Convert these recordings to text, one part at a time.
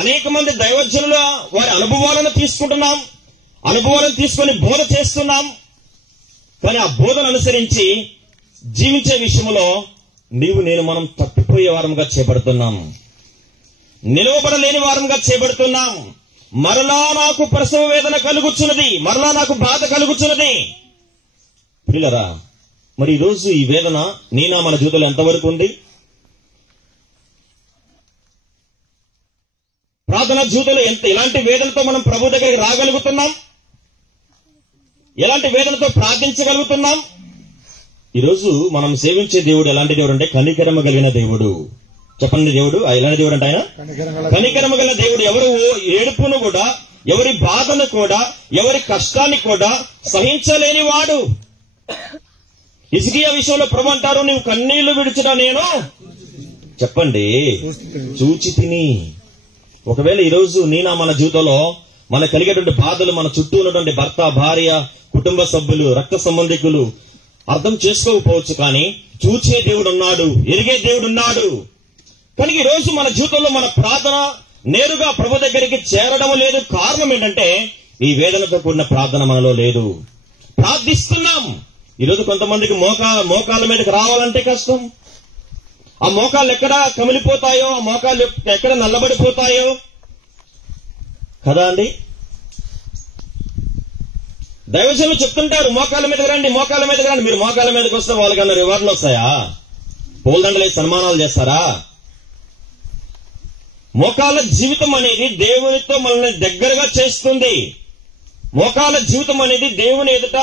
అనేక మంది దైవజనుల వారి అనుభవాలను తీసుకుంటున్నాం, అనుభవాలను తీసుకొని బోధ చేస్తున్నాం. కానీ ఆ బోధన అనుసరించి జీవించే విషయంలో మనం తప్పిపోయే వారంగా చేపడుతున్నాం, నిలవబడలేని వారంగా చేపడుతున్నాం. మరలా నాకు ప్రసవ వేదన కలుగుచున్నది, మరలా నాకు బాధ కలుగుచున్నది. ప్రియులారా, మరి ఈరోజు ఈ వేదన మన జీవితంలో ఎంతవరకు ఉంది? ప్రార్థనా జీవితంలో ఎలాంటి వేదనతో మనం ప్రభు దగ్గరికి రాగలుగుతున్నాం? ఎలాంటి వేదనతో ప్రార్థించగలుగుతున్నాం? ఈరోజు మనం సేవించే దేవుడు ఎలాంటి దేవుడు అంటే కనికరమ కలిగిన దేవుడు. చెప్పండి, దేవుడు ఎలాంటి దేవుడు అంటే ఆయన కనికరమ కలిగిన దేవుడు. ఎవరు ఏడుపును కూడా, ఎవరి బాధను కూడా, ఎవరి కష్టాన్ని కూడా సహించలేని వాడు. హిజ్కియా విషయంలో ప్రభు అంటారు, నీవు కన్నీళ్లు విడిచిన నేను చెప్పండి చూచి తిని. ఒకవేళ ఈరోజు మన జీవితంలో మన కలిగేటువంటి బాధలు మన చుట్టూ ఉన్నటువంటి భర్త, భార్య, కుటుంబ సభ్యులు, రక్త సంబంధికులు అర్థం చేసుకోకపోవచ్చు, కానీ చూచే దేవుడు ఉన్నాడు, ఎరిగే దేవుడు ఉన్నాడు. కనుక ఈ రోజు మన జీవితంలో మన ప్రార్థన నేరుగా ప్రభు దగ్గరికి చేరడం లేదు. కారణం ఏంటంటే ఈ వేదనతో కూడిన ప్రార్థన మనలో లేదు. ప్రార్థిస్తున్నాం. ఈరోజు కొంతమందికి మోకాళ్ళ మీదకి రావాలంటే కష్టం. ఆ మోకాళ్ళు ఎక్కడ కమిలిపోతాయో, ఆ మోకాళ్ళు ఎక్కడ నల్లబడిపోతాయో కదా అండి. దైవజనులు చెప్తుంటారు, మోకాళ్ళ మీదకి రండి, మోకాళ్ళ మీదకి రండి. మీరు మోకాళ్ళ మీదకి వస్తే వాళ్ళకన్నా రివార్డులు వస్తాయా? పూలదండలేసి సన్మానాలు చేస్తారా? మోకాళ్ళ జీవితం అనేది దేవునితో మనల్ని దగ్గరగా చేస్తుంది. మోకాళ్ళ జీవితం అనేది దేవుని ఎదుట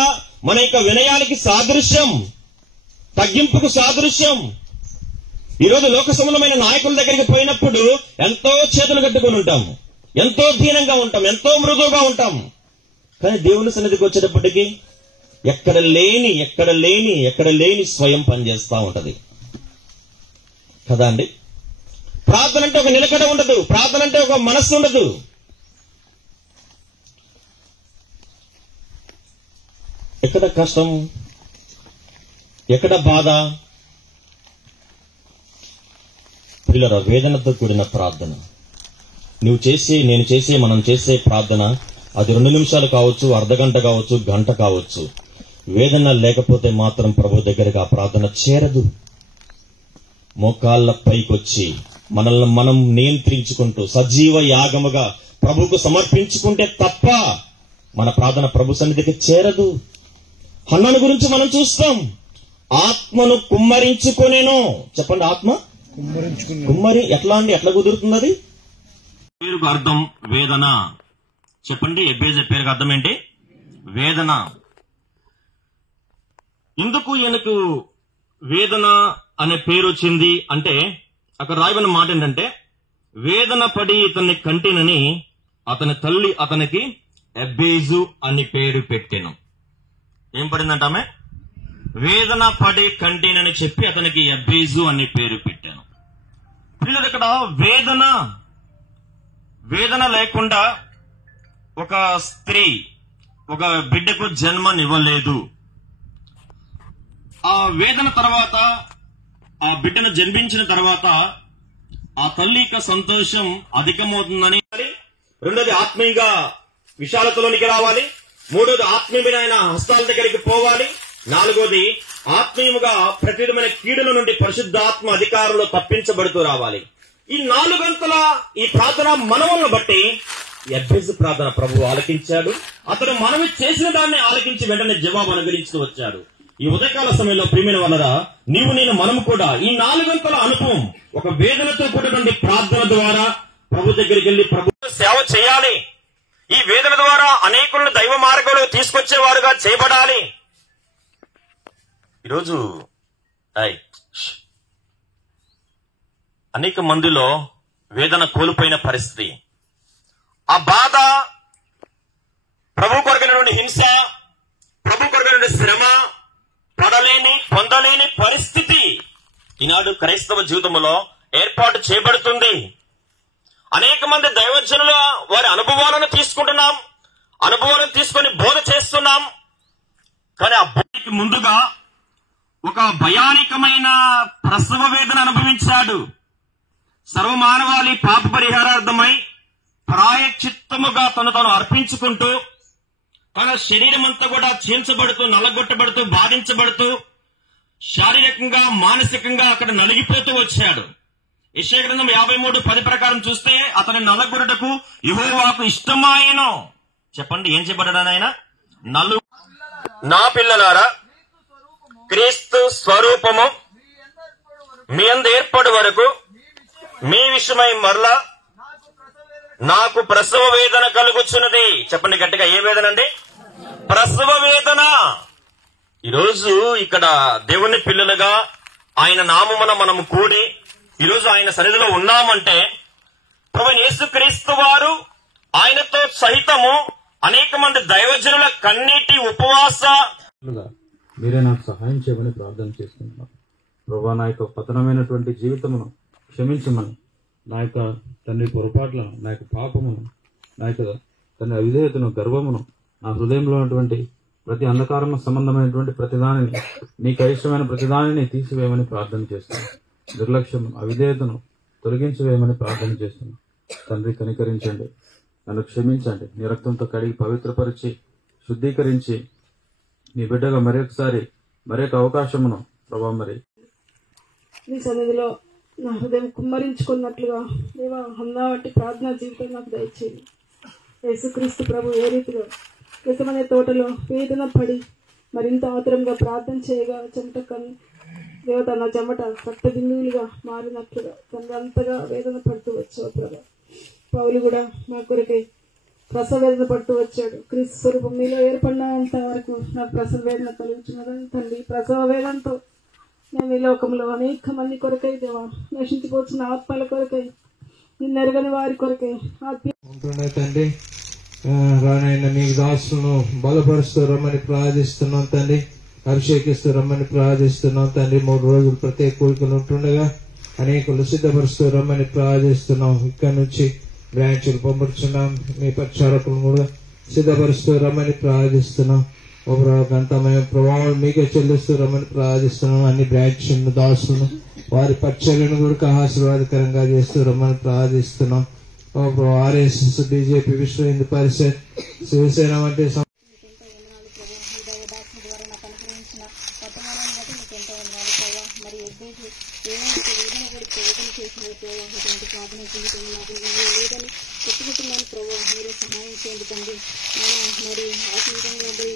మన యొక్క వినయానికి సాదృశ్యం, తగ్గింపుకు సాదృశ్యం. ఈరోజు లోక సంబంధమైన నాయకుల దగ్గరికి పోయినప్పుడు ఎంతో చేతులు కట్టుకుని ఉంటాం, ఎంతో దీనంగా ఉంటాం, ఎంతో మృదువుగా ఉంటాం. కానీ దేవుని సన్నిధికి వచ్చేటప్పటికీ ఎక్కడ లేని స్వయం పనిచేస్తా ఉంటది కదా అండి. ప్రార్థన అంటే ఒక నిలకడ ఉండదు, ప్రార్థన అంటే ఒక మనస్సు ఉండదు. ఎక్కడ కష్టం, ఎక్కడ బాధ? ప్రియులారా, వేదనతో కూడిన ప్రార్థన నేను చేసే మనం చేసే ప్రార్థన అది 2 నిమిషాలు కావచ్చు, అర్ధగంట కావచ్చు, గంట కావచ్చు. వేదన లేకపోతే మాత్రం ప్రభు దగ్గరికి ఆ ప్రార్థన చేరదు. మోకాళ్ళ పైకొచ్చి మనల్ని మనం నియంత్రించుకుంటూ సజీవ యాగముగా ప్రభుకు సమర్పించుకుంటే తప్ప మన ప్రార్థన ప్రభు సన్నిధికి చేరదు. హన్నను గురించి మనం చూస్తాం, ఆత్మను కుమ్మరించుకునేను. చెప్పండి, ఆత్మ కుమ్మరి. ఎట్లా కుదురుతుంది అది? పేరుకు అర్థం వేదన. చెప్పండి, ఎబ్బేజే పేరుకు అర్థం ఏంటి? వేదన. ఎందుకు ఈయనకు వేదన అనే పేరు వచ్చింది అంటే అక్కడ రాయబడిన మాట ఏంటంటే, వేదన పడి ఇతన్ని కంటినని అతని తల్లి అతనికి ఎబ్బేజు అని పేరు పెట్టెను. ఏం పడిందంట ఆమె? వేదన పడి కంటినని చెప్పి అతనికి యబ్బేజు అనే పేరు పెట్టాను. పిల్లలు ఇక్కడ వేదన లేకుండా ఒక స్త్రీ ఒక బిడ్డకు జన్మనివ్వలేదు. ఆ వేదన తర్వాత ఆ బిడ్డను జన్మించిన తర్వాత ఆ తల్లికి సంతోషం అధికమవుతుందని. రెండోది ఆత్మీయంగా విశాలతలోనికి రావాలి. మూడోది ఆత్మీయమైన హస్తాల దగ్గరికి పోవాలి. నాలుగోది ఆత్మీయముగా ప్రతి విధమైన కీడుల నుండి పరిశుద్ధాత్మ అధికారంలో తప్పించబడుతూ రావాలి. ఈ 4 గంటల ఈ ప్రార్థన మనవులను బట్టి యబ్బేజు ప్రార్థన ప్రభువు ఆలకించాడు. అతడు మనవి చేసిన దాన్ని ఆలకించి వెంటనే జవాబు అనుగ్రహించుతూ వచ్చాడు. ఈ ఉదయకాల సమయంలో ప్రియమైన వలరా నీవు నేను మనము కూడా ఈ 4 గంటల అనుభవం ఒక వేదనతో కూడినటువంటి ప్రార్థన ద్వారా ప్రభు దగ్గరికి వెళ్లి ప్రభు సేవ చేయాలి. ఈ వేదన ద్వారా అనేకులను దైవ మార్గంలో తీసుకొచ్చేవారుగా చేయబడాలి. ఈరోజు అనేక మందిలో వేదన కోల్పోయిన పరిస్థితి, ఆ బాధ, ప్రభు కొరకైనటువంటి హింస, ప్రభు కొరకైనటువంటి శ్రమ పొందలేని పరిస్థితి ఈనాడు క్రైస్తవ జీవితంలో ఏర్పాటు చేయబడుతుంది. అనేక మంది దైవజనుల వారి అనుభవాలను తీసుకుంటున్నాం, అనుభవాలను తీసుకొని బోధ చేస్తున్నాం. కానీ ఆ బోధకి ముందుగా ఒక భయానకమైన ప్రసవ వేదన అనుభవించాడు. సర్వమానవాళి పాప పరిహారార్థమై ప్రాయశ్చిత్తముగా తను అర్పించుకుంటూ తన శరీరం అంతా కూడా చీల్చబడుతూ, నల్లగొట్టబడుతూ, బాధించబడుతూ, శారీరకంగా మానసికంగా అక్కడ నలిగిపోతూ వచ్చాడు. యెషయా గ్రంథం 53:10 ప్రకారం చూస్తే అతని నల్లగొట్టుటకు యెహోవాకు ఇష్టమాయెను. చెప్పండి, ఏం చెప్పబడ్డాడు ఆయన? నా పిల్లలారా, క్రీస్తు స్వరూపము మీ యందు ఏర్పడు వరకు మీ విషయమై మరలా నాకు ప్రసవ వేదన కలుగుచున్నది. చెప్పండి గట్టిగా, ఏ వేదన అండి? ప్రసవ వేదన. ఈరోజు ఇక్కడ దేవుని పిల్లలుగా ఆయన నామమున మనము కూడి ఈరోజు ఆయన సన్నిధిలో ఉన్నామంటే ప్రభువైన యేసుక్రీస్తు వారు ఆయనతో సహితము అనేక మంది దైవజనుల కన్నీటి ఉపవాస మీరే నాకు సహాయం చేయమని ప్రార్థన చేస్తున్నాను. ప్రభువా, నా యొక్క పతనమైనటువంటి జీవితమును క్షమించమని, నా యొక్క తండ్రి పొరపాట్లను, నా యొక్క పాపమును, నా యొక్క తండ్రి అవిధేయతను, గర్వమును, నా హృదయంలో ఉన్నటువంటి ప్రతి అంధకారము సంబంధమైనటువంటి ప్రతిదానిని, నీకు అయిష్టమైన ప్రతిదానిని తీసివేయమని ప్రార్థన చేస్తున్నాను. నిర్లక్ష్యం, అవిధేయతను తొలగించివేయమని ప్రార్థన చేస్తున్నాను. తండ్రి, కనికరించండి, నన్ను క్షమించండి. నీ రక్తంతో కడిగి పవిత్రపరిచి శుద్ధీకరించి నీ బిడ్డగా మరొక అవకాశమును ప్రభావం మరి నీ సన్నిధిలో నా హృదయం కుమ్మరించుకున్నట్లుగా దేవా, హన్నా వంటి ప్రార్థనా జీవితం నాకు దయచేయండి. యేసుక్రీస్తు ప్రభు ఏ రీతిలో గెత్సేమనే తోటలో వేదన పడి మరింత ఆతురంగా ప్రార్థన చేయగా చెమట దేవత నా చెమట రక్త బిందువులుగా మారినట్లుగా తను అంతగా వేదన పడుతూ వచ్చావు ప్రభా. పౌలు కూడా మా కొరకై ప్రసవ వేదన పడుతూ వచ్చాడు. క్రీస్తు స్వరూపం మీలో ఏర్పడినంత వరకు నాకు ప్రసవ వేదన కలుగుతున్నదని తండ్రి, ప్రసవ వేదనతో నేను ఈ లోకంలో అనేక మంది కొరకై దేవా, నశించిపోతున్న ఆత్మల కొరకై, నిన్నెరగని వారి కొరకై ఉంటుండే తండ్రి. రానైనా మీకు దాసులను బలపరుస్తూ రమ్మని ప్రార్థిస్తున్నాం తండ్రి, అభిషేకిస్తూ రమ్మని ప్రార్థిస్తున్నాం తండ్రి. 3 రోజులు ప్రత్యేక కోరికలు ఉంటుండగా అనేకులు సిద్ధపరుస్తూ రమ్మని ప్రార్థిస్తున్నాం. ఇక్కడ నుంచి బ్రాంచులు పంపుతున్నాం, మీ పరిచారకులు కూడా సిద్ధపరుస్తూ రమ్మని ప్రార్థిస్తున్నాం. గంటమయ ప్రభావం మీకే చెల్లిస్తూ రమ్మని ప్రార్థిస్తున్నాం. అన్ని బ్రాంచ్ దాసులను వారి పరిచర్యను కూడా ఆశీర్వాదకరంగా చేస్తూ రమ్మని ప్రార్థిస్తున్నాం. ఆర్ఎస్ఎస్, బీజేపీ, విశ్వ హిందూ పరిషత్, శివసేన వంటి చెప్పుకుంటున్నాను ప్రభావ, మీరే సహాయం చేయండి తండ్రి. మరి ఆత్మీయంగా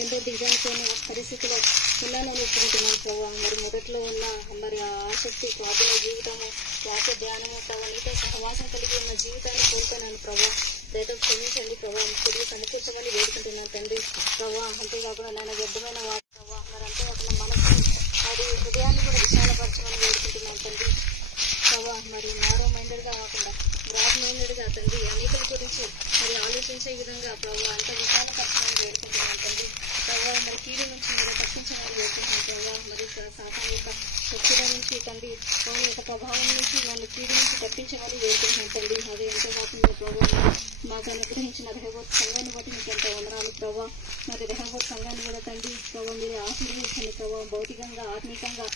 ఎంతో దిగజారిపోయిన పరిస్థితిలో ఉన్నానని ఒప్పుకుంటున్నాను ప్రభావ. మరి మొదట్లో ఉన్న మరి ఆ ఆసక్తి, ప్రార్థన జీవితము, వాస ధ్యానము ప్రభావ, నీతో సహవాసం కలిగి ఉన్న జీవితాన్ని కోల్పోయినాను ప్రభావ. దయతో క్షమించండి ప్రభావ, తిరిగి సమకూర్చమని వేడుకుంటున్నాను తండ్రి ప్రభావ. అంతేకాకుండా నేను వ్యర్థమైన వాడు ప్రభావ, మరి అంతేకాకుండా మనసు అది హృదయాన్ని కూడా విశాలపరచమని వేడుకుంటున్నాను తండ్రి ప్రభావ. మరి నారో మైండెడ్గా కాకుండా బ్రాడ్ మైండెడ్గా తండ్రి, అనేకల గురించి మరి ఆలోచించే విధంగా ప్రభావ అంత విశాలపరచమని వేడుకుంటున్నాను తండ్రి ప్రభావ. దాని యొక్క ప్రభావం నుంచి నన్ను కీడు నుంచి తప్పించమని వేడుకుంటున్నాను తండ్రి. అది ఎంత మాత్రమే ప్రభావ మాకు అనుగ్రహించిన రెహోబోత్ సంఘాన్ని బట్టి మీకు ఎంత వందనాలు ప్రభావ. మరి రెహోబోత్ సంఘాన్ని కూడా తండ్రి ప్రభావ మీరే ఆశీర్వదించండి ప్రభావ, భౌతికంగా ఆత్మీకంగా.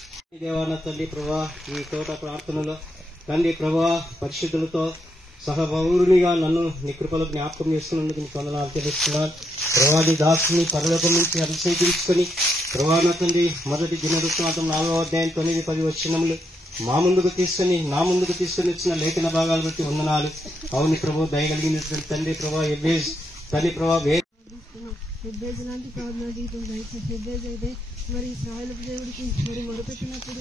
దేవాన తండ్రి ప్రభా, ఈ తోట ప్రార్థనలో తండ్రి ప్రభా పరిశుద్ధులతో సహపౌరునిగా నన్ను నీ కృపలో జ్ఞాపకం చేసుకున్నందుకు నీకు వందనాలు తెలుస్తున్నాను ప్రభా. నీ దాసుని పరలోకం నుంచి అభిషేకించుకుని ప్రభా నా తండ్రి మొదటి దినవృత్తాంతం 4వ అధ్యాయం 9-10 వచనములు నా ముందుకు తీసుకుని వచ్చిన లేఖన భాగాలు బట్టి వందనాలు. అవుని ప్రభు దయగలిగినటువంటి తండ్రి ప్రభా ఎబ్బేజ్ తండ్రి ప్రభా హెబ్బేజ్ లాంటి ప్రార్థనా జీవితం దయచేసి హెబ్బేజ్ అయితే మరి ఇశ్రాయేలు దేవుడికి మరి మొదపెట్టినప్పుడు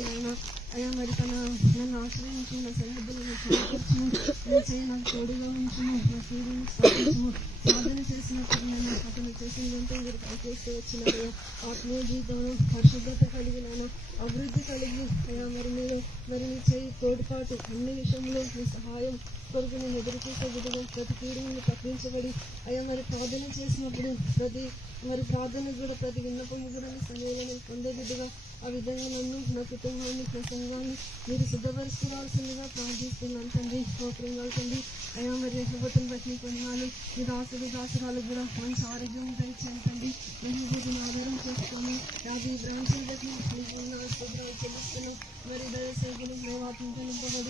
అయ్యా మరి నన్ను ఆశ్రయించి నా సరిహద్దులను చదువుకొచ్చును, నీ చేయి నాకు తోడుగా ఉంచును, నా సూర్యుని స్థాపించును. సాధన చేసినప్పుడు నేను అతను చేసిందంటే మీరు పనిచేస్తూ వచ్చిన ఆత్మీయ జీవితంలో పరిశుద్ధత కలిగినాను, అభివృద్ధి కలిగి అయ్యా మరి నీ చేయి తోడ్పాటు అన్ని విషయంలో నీ సహాయం కొరకు నేను ఎదురు చూసే విధంగా ప్రతి కీడుని తప్పించబడి అయ్యా మరి ప్రార్థన చేసినప్పుడు ప్రార్థనకు కూడా ప్రతి విన్నపము కూడా నీ సమయంలో నేను పొందే విధంగా ఆ విధంగా నన్ను నా కుటుంబాన్ని నా సంఘాన్ని మీరు సిద్ధపరచుకోవాల్సిందిగా ప్రార్థిస్తున్నాను తండ్రి. స్తోత్రంగా తండ్రి. అయ్యా మరి రెహోబోతుని బట్టి నీకు వందనాలు. మీ దాసురాలకు కూడా మంచి ఆరోగ్యం దయచేయండి తండ్రి. రెహోబోతుని ఆధారం చేసుకొని 50 బ్రాంచులు బట్టి నీకు వందనాలు స్తోత్రాలు చెల్లిస్తున్నాం. మరి దయచేసి వాటిని నింపబడి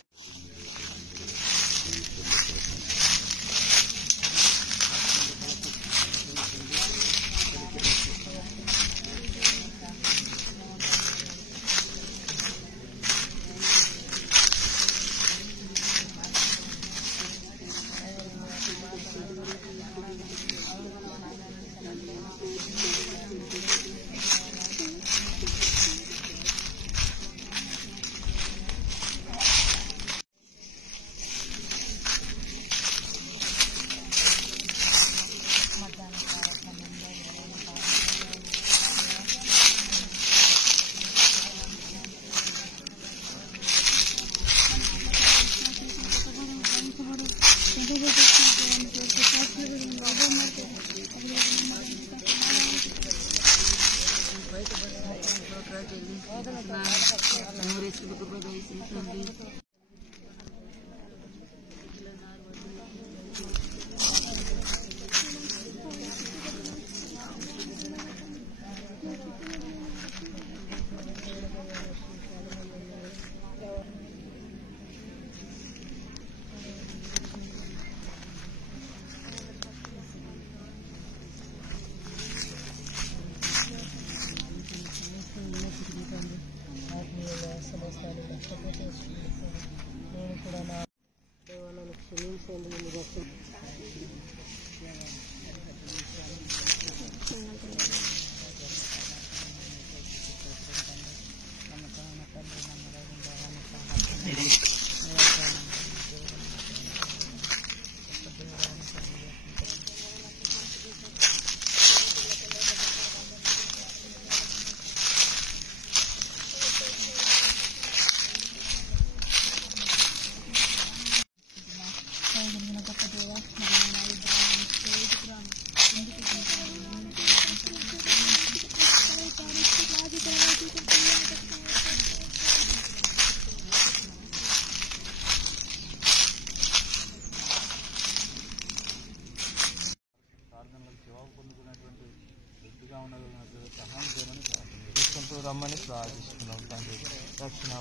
రమ్మని ప్రార్థిస్తున్నాం తండ్రి. రక్షణ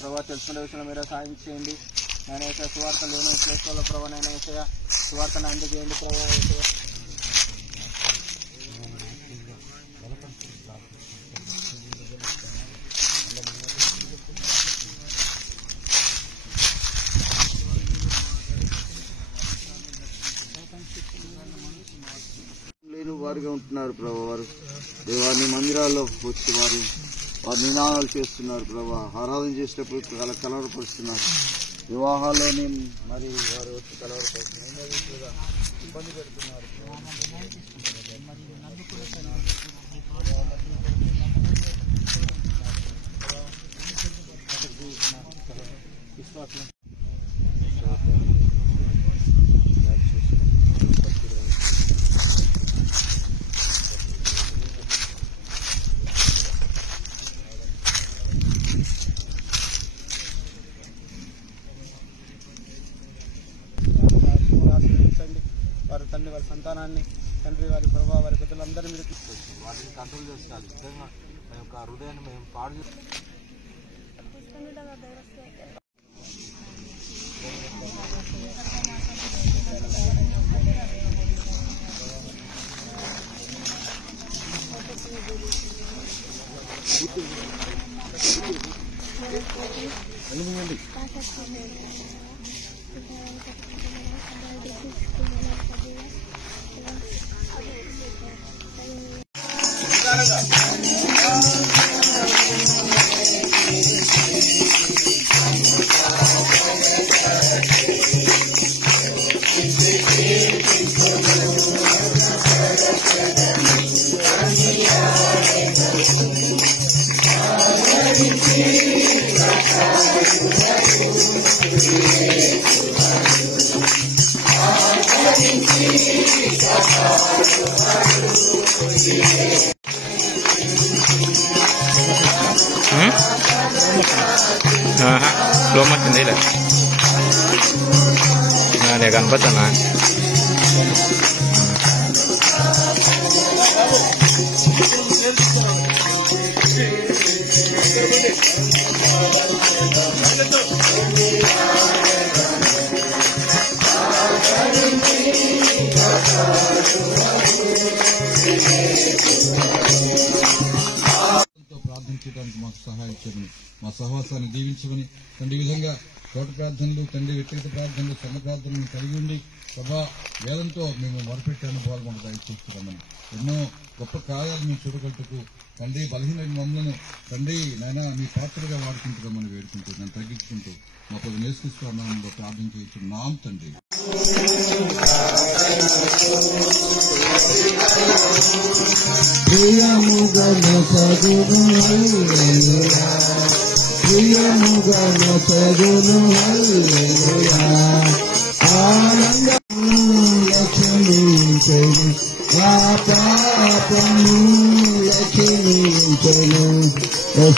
ప్రభావ తెలుసుకునే విషయంలో మీరే సాయం చేయండి. నేను అయితే సువార్త లేని ప్లేస్లో ప్రభావ నేను అయితే సువార్తను అందజేయండి ప్రభావ. లేని వారిగా ఉంటున్నారు ప్రభావ. వారు దేవాన్ని మందిరాల్లో వచ్చి వారు నినాదాలు చేస్తున్నారు ప్రభావ. ఆరాధన చేసేటప్పుడు కలవరపరుస్తున్నారు వివాహాల్లోని మరి వారు వచ్చి కలవరపడుతున్నారు, ఎన్నో విషయాలుగా ఇబ్బంది పెడుతున్నారు. వారి తండ్రి వారి సంతానాన్ని తండ్రి వారి ప్రభావ వారి బిడ్డలందరినీ మీరు వాటిని కంట్రోల్ చేస్తారు. నిజంగా మా యొక్క హృదయాన్ని మేము పాడు లోమత్ లేదు నేను కనపడతానా ప్రార్థించడానికి మాకు సహాయం చేయమని, మా సహవాసాన్ని దీవించమని తండ్రి. ఈ విధంగా తోట ప్రార్థనలు, తండ్రి వ్యక్తిగత ప్రార్థనలు, సంఘ ప్రార్థనలు కలిగి ఉండి ప్రభా వేదంతో మేము మొరపెట్టే అనుభవాలు మనకు దయచేస్తున్నామని, ఎన్నో గొప్ప కార్యాలు మేము చూడగలుగుటకు తండ్రి బలహీనమైన మమ్మల్ని తండ్రి నాయన మీ పాత్రగా వాడుకుంటున్నామని వేడుకుంటూ నన్ను తగ్గించుకుంటూ మా పొద్దు నేర్చుకున్నామంలో ప్రార్థన చేస్తున్నాం తండ్రి.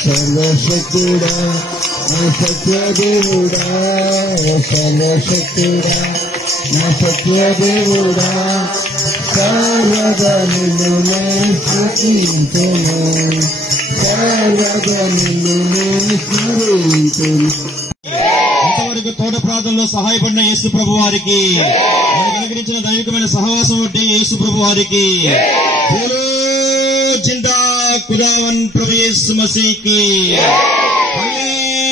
సర్వశక్తుడా నా సత్యదేవుడా, సర్వశక్తుడా నా సత్యదేవుడా, సర్వదా నిన్ను స్తుతింతును, సర్వదా నిన్ను స్మరింతును. ఇంతవరకు తోట ప్రాంతంలో సహాయపడిన యేసు ప్రభు వారికి, మనకు అనుగ్రహించిన దైవికమైన సహవాసం బట్టి యేసు ప్రభు వారికి జిందా ఖుదావన్ ప్రభు యేసు మసీహ్కి హల్లెలూయా.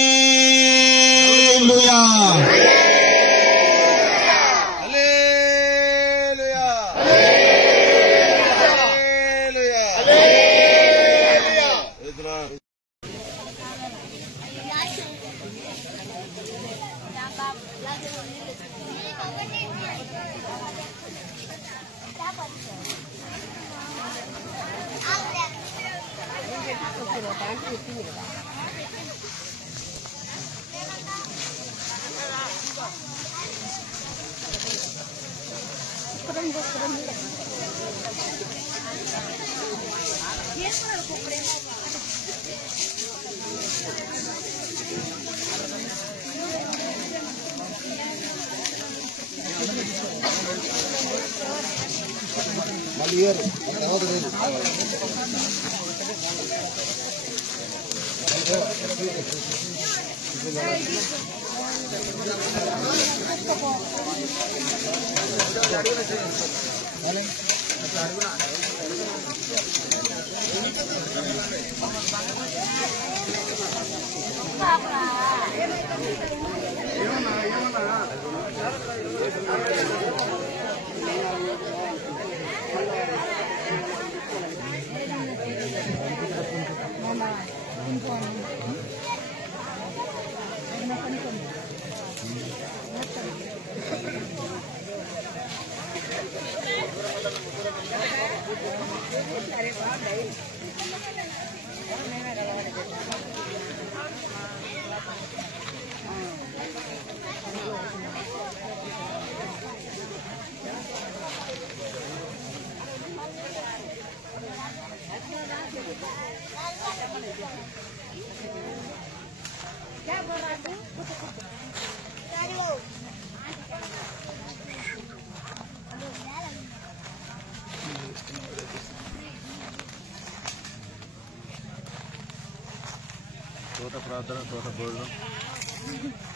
తోట ప్రార్థన, తోట భోజనం,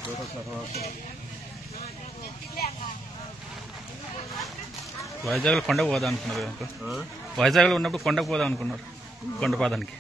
తోట సహవాసం. వైజాగ్లో కొండకు పోదాం అనుకున్నారు. వైజాగ్లో ఉన్నప్పుడు కొండకు పోదాం అనుకున్నారు, కొండపాదానికి.